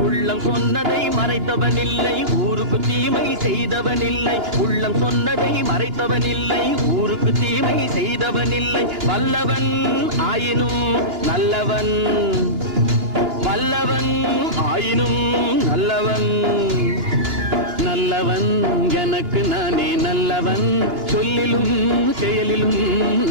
உள்ளம் சொன்னதை மறைத்தவன் இல்லை ஊருக்கு தீமை செய்தவன் இல்லை உள்ளம் சொன்னதை மறைத்தவன் இல்லை ஊருக்கு தீமை செய்தவன் இல்லை வல்லவன் ஆயினும் நல்லவன். வல்லவன் ஆயினும் நல்லவன். நல்லவன் எனக்கு நானே நல்லவன். சொல்லிலும் செயலிலும்